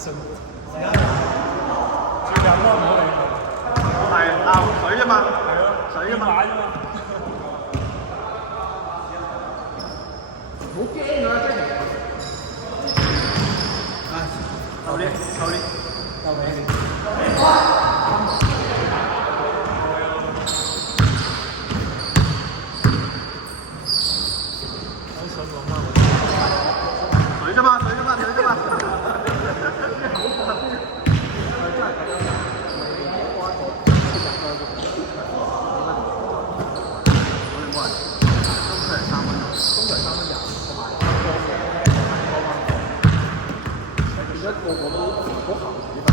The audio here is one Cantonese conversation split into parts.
信。最近咯，唔好理。係鬧水啫嘛，係咯，水啫嘛。買啫嘛。好驚啊！真係。唉，夠啲，夠啲，夠俾你。水啫嘛，水啫嘛，水啫嘛。個個都好行幾得。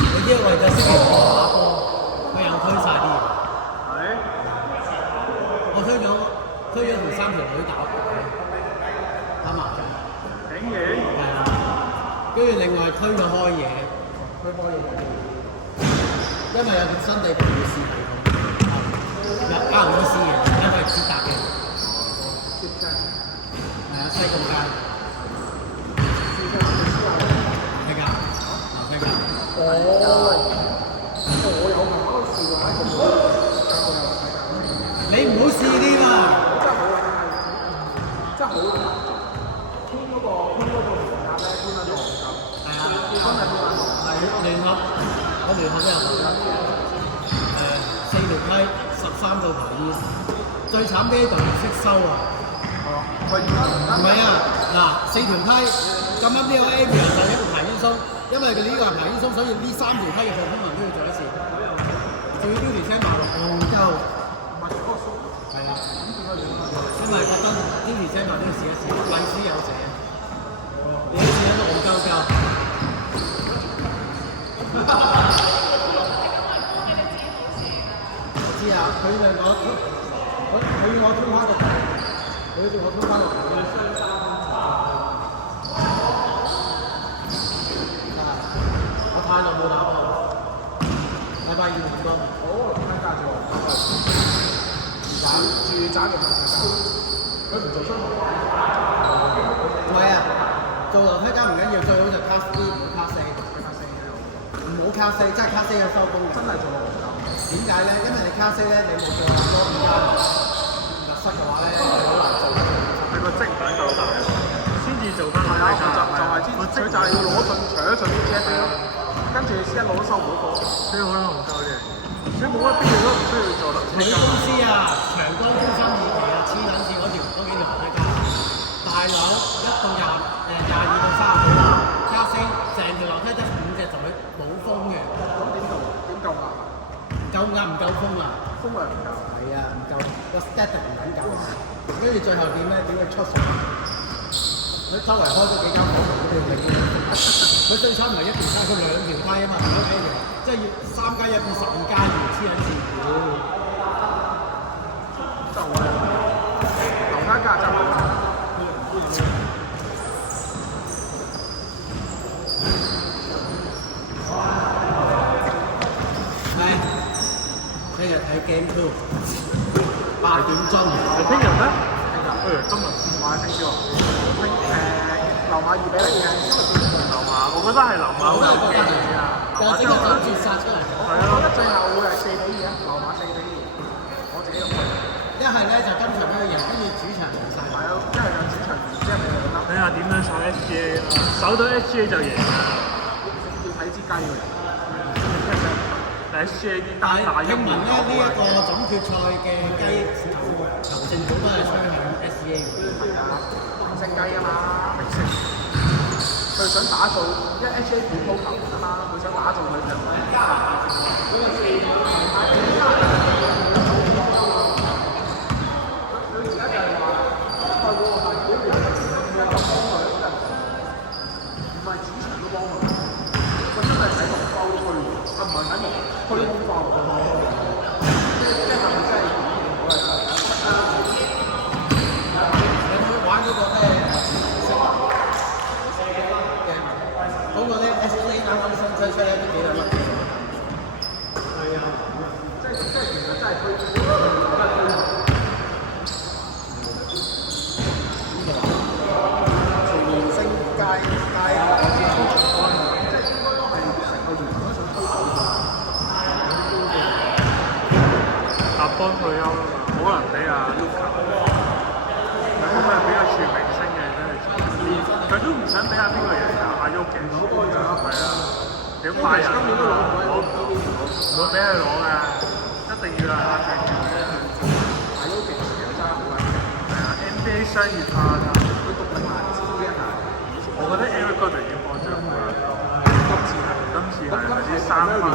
你知為咗星期五打波，佢又推晒啲嘢。係。我推咗同3條女打麻將。竟然。係啊。跟住另外推咗開嘢。推開嘢。因為有件新地盤要試嚟。有REC嘅，因為捷達嘅。係啊，西貢街。係㗎，係㗎。我有朋友試過喺度，你唔好試啲嘛！真係好難，編嗰個紅甲咧，編得咗紅甲。係啊，真係好難。係聯合，我聯合都有紅甲。4條梯13個排煙，最慘呢度唔識收啊！唔係啊，嗱4條梯咁啱呢個 area 就係一個排煙松，因為佢呢個係排煙松，所以呢3條梯嘅部分都要做一次，仲要標條車埋落澳洲。係啊，因為覺得標條車埋都要試一試，費事有謝。你試喺度澳洲交。知啊，佢就我推翻個頭，佢叫我推翻個頭。我太耐冇打波，禮拜2換工。哦，參加咗。住宅嘅佢唔做商務。唔係啊，做樓梯間唔緊要，最好就 Class B 唔好 Class A。唔好 Class A，真係 Class A 有收工嘅。真係做唔到。點解咧？因為你Class A咧，你冇做咁多午間密室嘅話咧，你好難做。佢個積唔夠大，先至做翻個梯間。佢就係要攞盡搶盡啲 G F 咯，跟住先攞收唔到貨。所以可能唔夠嘅，所以冇乜必要都唔需要做得。你公司啊，長江中心以期啊，黐撚線嗰條嗰幾條樓梯間，大樓1到22到30號，Class A成條樓梯得5隻就會冇風嘅。咁點做？點夠硬？夠硬唔夠風啊？風量唔夠。係啊，唔夠個 stat 唔緊夠。跟住最後點咧？點去出水？佢周圍開咗幾間房，佢哋永遠佢最差唔係1條街，佢2條街啊嘛，2條街即係要3加1變12加2，黐撚線。就係樓梯價就係。聽日睇 Game 2，8點鐘。係聽日咩？今日買聽朝。樓馬2-0嘅，樓馬，我覺得係樓馬好有機啊。又整個絕殺出嚟。係啊，我覺得最後會係4-2啊，樓馬4-2。我自己咁睇。一係咧就今場俾佢贏，跟住主場贏晒。係啊，一係就主場贏，一係就得。睇下點樣守 SGA 啦，守到 SGA 就贏。要睇支雞㗎。SGA 啲但係大聽聞咧呢一個總決賽嘅雞球勝股都係吹向 SGA 嘅。係啊，明星雞啊嘛，明星。佢想打造，因為 SGA 本土球員啊嘛，佢想打造佢嘅。唔係主場都幫佢，佢真係睇落包區，唔係睇落區空化落去。即係係咪真係有冇玩嗰個嗰個咧 SGA 啱啱新推出咧都幾多蚊？係啊，即係其實真係推。幫退休啦嘛，可能俾阿 Luka，咁啊比較全明星嘅真係佢都唔想俾阿邊個贏㗎，阿 Yogi 係啊，屌派人啊，唔會俾佢攞㗎，一定要係阿 Yogi 嘅。阿 Yogi 有揸好啊，係啊 ，NBA 商業化㗎，佢獨立行先一下。我覺得 Eric Gordon 要幫獎㗎，今次係嗰啲3分。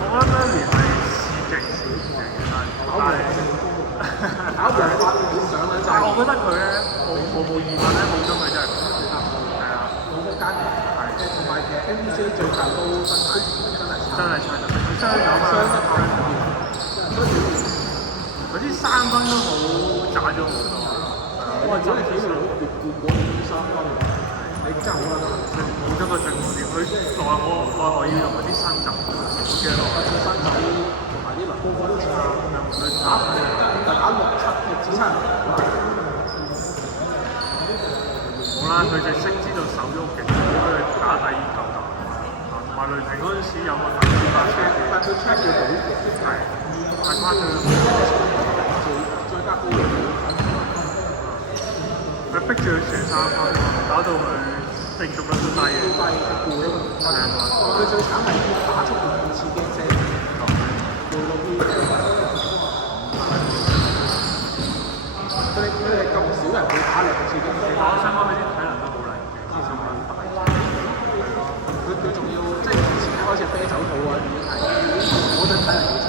我覺得 Murray 係試勁少勁，打唔係話點上咧？但係我覺得佢咧，毫無疑問咧，冇咗佢真係係啊，冇乜間係同埋其實 NBA 最近都真係差咗，佢傷咗嘛，嗰啲3分都好渣咗好多。我話如果你睇到奪冠嗰3分，你真係好啦，冇咗個進攻點，佢內何要用嗰啲新袖嘅內新手同埋啲輪攻都差，打6、7嘅支撐。好啦，佢就識知道守咗勁，俾佢打第二球球。同埋雷霆嗰陣時有個突破啦，但佢 check 要補係太誇張，再加高嘅。佢逼住佢射3分，搞到佢命中率都低嘅。係啊，佢最慘係要打出2次鏡射，回到啲佢哋咁少人會打2次鏡射。我想講佢啲體能都好靚嘅，其實好大。佢仲要即係以前一開始啤酒肚啊，已經係嗰陣體能好差，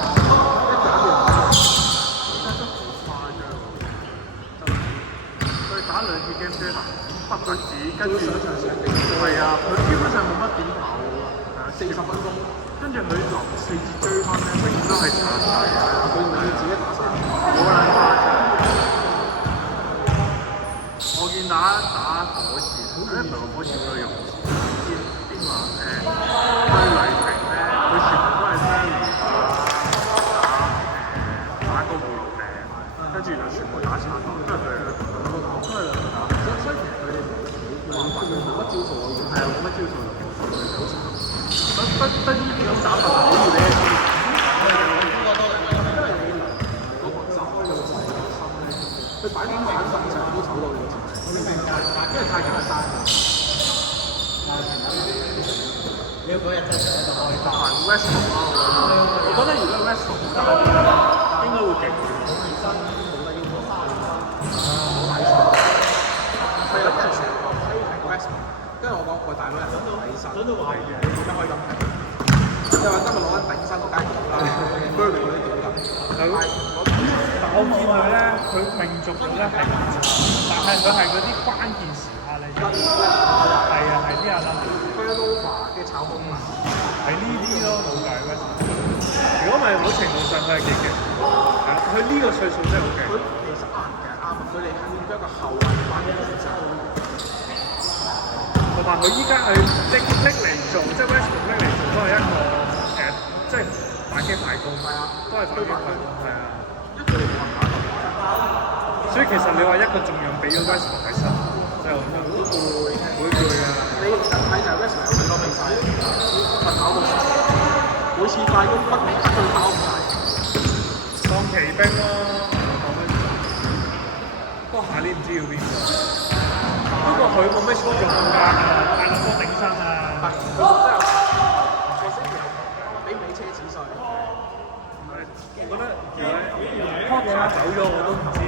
一打完而家都好誇張喎，佢打2次 game 射不特止，跟住上場上勁係啊，佢基本上冇乜點跑喎，係啊40分鐘，跟住佢臨4節追翻咧，永遠都係慘晒嘅，佢唔要自己打晒，好撚誇張。我見打火箭，唔係火箭對勇士，邊個啊？對雷霆咧，佢全部都係 Murray 打個葫蘆頂，跟住就全部打差唔多，都係佢哋兩個打，所以其實佢哋冇乜招數，係啊，冇乜招數，得呢啲咁打法好易俾你。佢擺啲反陣成日都炒到你個前，因為太簡單。你嗰日真係喺度開花。Westbrook 咯，我覺得如果 Westbrook 打應該會勁啲。冇得要求好抵身。係有啲人成日話批評 Westbrook，跟住我講喂大佬人都抵身，你點解可以咁評？你話今日攞緊頂薪，梗係好啦 ，Murray 嗰啲點㗎？但我見佢咧，佢命中率咧係唔差，但係佢係嗰啲關鍵時刻咧，係啊係啲阿冧。Turnover 嘅炒風嘛，係呢啲咯，冇計 Westbrook。如果唔係某程度上佢係幾勁，係啦，佢呢個歲數真係好勁。佢其實啱，佢哋係面對一個後衞班嘅選擇。同埋佢依家係拎嚟做，即係 Westbrook 拎嚟做都係一個即係打機排攻，係啊，都係打機排攻，係啊。所以其實你話一個重任俾咗 Westbrook 係辛苦，即係會攰啊！你一睇就係 Westbrook 有幾多比賽，佢跑到每次快攻不停佢跑唔晒，當騎兵咯，不過下年唔知要邊個。不過佢冇咩操作空間啊，大粒波頂身啊。佢真係個星期比美奢侈稅。我覺得Porter走咗我都唔知